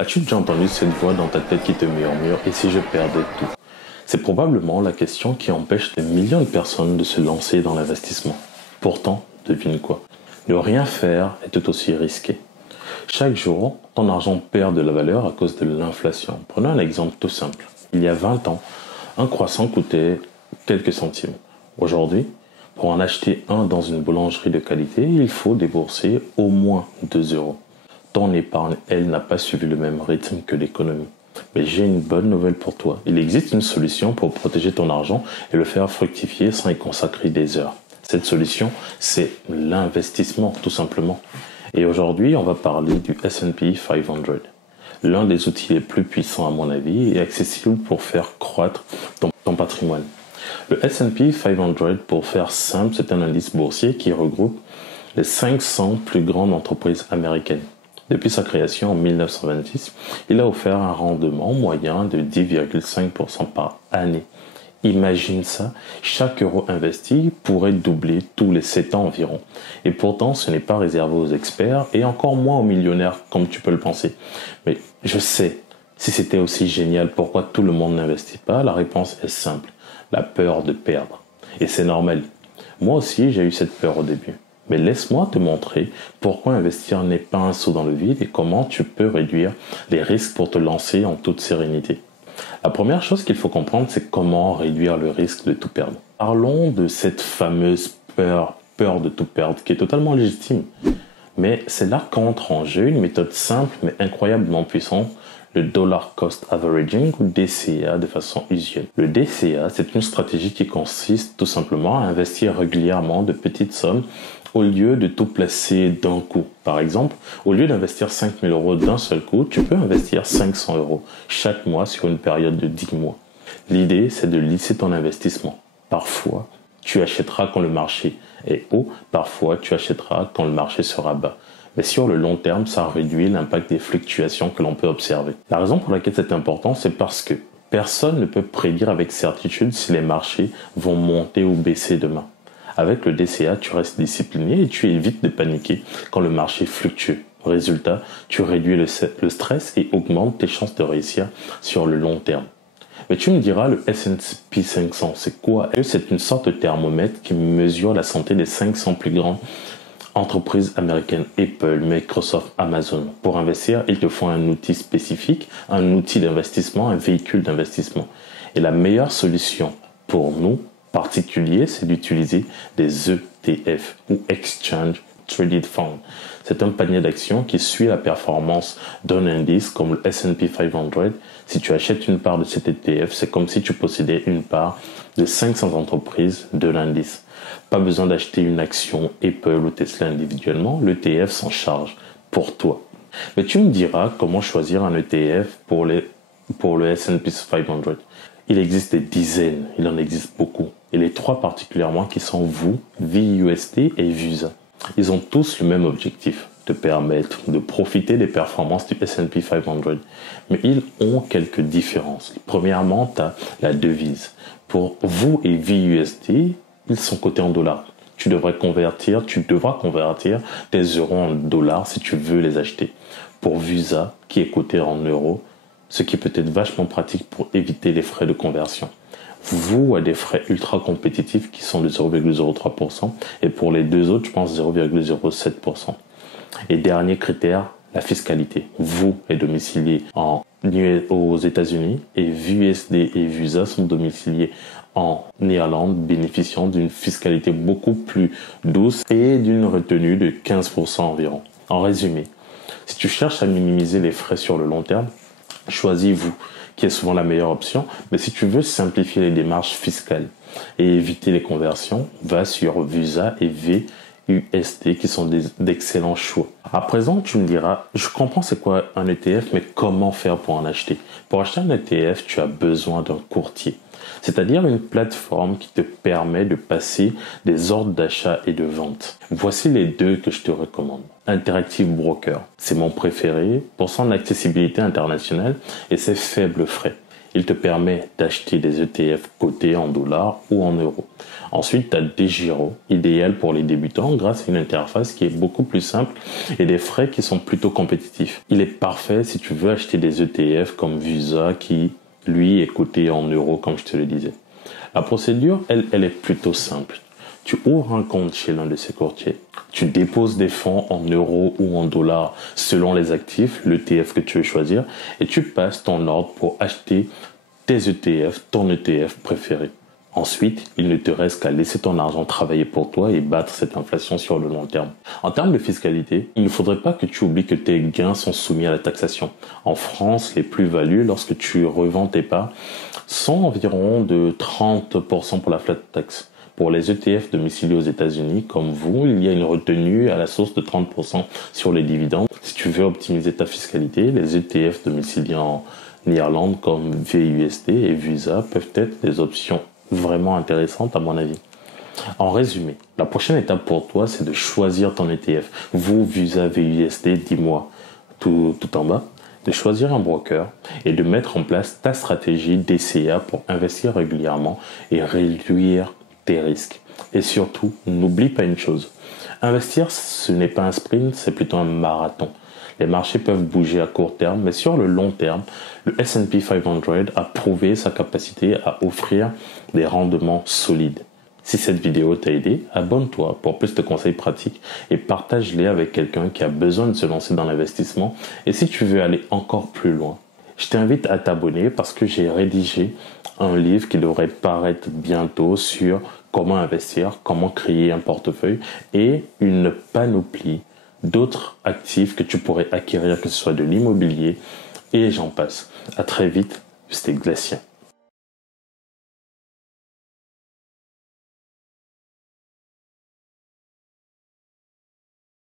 As-tu déjà entendu cette voix dans ta tête qui te murmure « et si je perdais tout ?» C'est probablement la question qui empêche des millions de personnes de se lancer dans l'investissement. Pourtant, devine quoi? Ne rien faire est tout aussi risqué. Chaque jour, ton argent perd de la valeur à cause de l'inflation. Prenons un exemple tout simple. Il y a 20 ans, un croissant coûtait quelques centimes. Aujourd'hui, pour en acheter un dans une boulangerie de qualité, il faut débourser au moins 2 euros. Ton épargne, elle, n'a pas suivi le même rythme que l'économie. Mais j'ai une bonne nouvelle pour toi. Il existe une solution pour protéger ton argent et le faire fructifier sans y consacrer des heures. Cette solution, c'est l'investissement, tout simplement. Et aujourd'hui, on va parler du S&P 500. L'un des outils les plus puissants à mon avis et accessible pour faire croître ton patrimoine. Le S&P 500, pour faire simple, c'est un indice boursier qui regroupe les 500 plus grandes entreprises américaines. Depuis sa création en 1926, il a offert un rendement moyen de 10,5% par année. Imagine ça, chaque euro investi pourrait doubler tous les 7 ans environ. Et pourtant, ce n'est pas réservé aux experts et encore moins aux millionnaires comme tu peux le penser. Mais je sais, si c'était aussi génial, pourquoi tout le monde n'investit pas? La réponse est simple, la peur de perdre. Et c'est normal. Moi aussi, j'ai eu cette peur au début. Mais laisse-moi te montrer pourquoi investir n'est pas un saut dans le vide et comment tu peux réduire les risques pour te lancer en toute sérénité. La première chose qu'il faut comprendre, c'est comment réduire le risque de tout perdre. Parlons de cette fameuse peur de tout perdre qui est totalement légitime. Mais c'est là qu'entre en jeu une méthode simple mais incroyablement puissante, le Dollar Cost Averaging ou DCA de façon usuelle. Le DCA, c'est une stratégie qui consiste tout simplement à investir régulièrement de petites sommes au lieu de tout placer d'un coup. Par exemple, au lieu d'investir 5 000 euros d'un seul coup, tu peux investir 500 euros chaque mois sur une période de 10 mois. L'idée, c'est de lisser ton investissement. Parfois, tu achèteras quand le marché est haut, parfois tu achèteras quand le marché sera bas. Mais sur le long terme, ça réduit l'impact des fluctuations que l'on peut observer. La raison pour laquelle c'est important, c'est parce que personne ne peut prédire avec certitude si les marchés vont monter ou baisser demain. Avec le DCA, tu restes discipliné et tu évites de paniquer quand le marché fluctue. Résultat, tu réduis le stress et augmentes tes chances de réussir sur le long terme. Mais tu me diras, le S&P 500, c'est quoi? C'est une sorte de thermomètre qui mesure la santé des 500 plus grandes entreprises américaines, Apple, Microsoft, Amazon. Pour investir, il te faut un outil spécifique, un outil d'investissement, un véhicule d'investissement. Et la meilleure solution pour nous, particuliers, c'est d'utiliser des ETF ou Exchange Traded Fund. C'est un panier d'actions qui suit la performance d'un indice comme le S&P 500. Si tu achètes une part de cet ETF, c'est comme si tu possédais une part de 500 entreprises de l'indice. Pas besoin d'acheter une action Apple ou Tesla individuellement, l'ETF s'en charge pour toi. Mais tu me diras comment choisir un ETF pour le S&P 500. Il existe des dizaines, il en existe beaucoup. Et les trois particulièrement qui sont VOO, VUSD et VUSA. Ils ont tous le même objectif, te permettre de profiter des performances du S&P 500. Mais ils ont quelques différences. Premièrement, tu as la devise. Pour VOO et VUSD, ils sont cotés en dollars. Tu devras convertir tes euros en dollars si tu veux les acheter. Pour VUSA, qui est coté en euros, ce qui peut être vachement pratique pour éviter les frais de conversion. VOO a des frais ultra compétitifs qui sont de 0,03% et pour les deux autres, je pense 0,07%. Et dernier critère, la fiscalité. VOO est domicilié aux États-Unis et VUSD et VUSA sont domiciliés en Irlande, bénéficiant d'une fiscalité beaucoup plus douce et d'une retenue de 15% environ. En résumé, si tu cherches à minimiser les frais sur le long terme, choisis VOO, qui est souvent la meilleure option. Mais si tu veux simplifier les démarches fiscales et éviter les conversions, va sur VUSA et VUSD qui sont d'excellents choix. À présent, tu me diras, je comprends c'est quoi un ETF, mais comment faire pour en acheter? Pour acheter un ETF, tu as besoin d'un courtier. C'est-à-dire une plateforme qui te permet de passer des ordres d'achat et de vente. Voici les deux que je te recommande. Interactive Broker, c'est mon préféré pour son accessibilité internationale et ses faibles frais. Il te permet d'acheter des ETF cotés en dollars ou en euros. Ensuite, tu as DEGIRO, idéal pour les débutants grâce à une interface qui est beaucoup plus simple et des frais qui sont plutôt compétitifs. Il est parfait si tu veux acheter des ETF comme VUSA qui, lui, est coté en euros comme je te le disais. La procédure, elle est plutôt simple. Tu ouvres un compte chez l'un de ces courtiers. Tu déposes des fonds en euros ou en dollars selon les actifs, l'ETF que tu veux choisir, et tu passes ton ordre pour acheter tes ETF, ton ETF préféré. Ensuite, il ne te reste qu'à laisser ton argent travailler pour toi et battre cette inflation sur le long terme. En termes de fiscalité, il ne faudrait pas que tu oublies que tes gains sont soumis à la taxation. En France, les plus-values, lorsque tu revends tes parts, sont environ de 30% pour la flat tax. Pour les ETF domiciliés aux États-Unis, comme vous, il y a une retenue à la source de 30% sur les dividendes. Si tu veux optimiser ta fiscalité, les ETF domiciliés en Irlande comme VUSD et VUSA peuvent être des options vraiment intéressantes à mon avis. En résumé, la prochaine étape pour toi, c'est de choisir ton ETF. Vous, VUSA, VUSD, dis-moi tout en bas, de choisir un broker et de mettre en place ta stratégie DCA pour investir régulièrement et réduire tes risques. Et surtout, n'oublie pas une chose. Investir, ce n'est pas un sprint, c'est plutôt un marathon. Les marchés peuvent bouger à court terme, mais sur le long terme, le S&P 500 a prouvé sa capacité à offrir des rendements solides. Si cette vidéo t'a aidé, abonne-toi pour plus de conseils pratiques et partage-les avec quelqu'un qui a besoin de se lancer dans l'investissement. Et si tu veux aller encore plus loin, je t'invite à t'abonner parce que j'ai rédigé un livre qui devrait paraître bientôt sur comment investir, comment créer un portefeuille et une panoplie d'autres actifs que tu pourrais acquérir, que ce soit de l'immobilier et j'en passe. À très vite, c'était Glacien.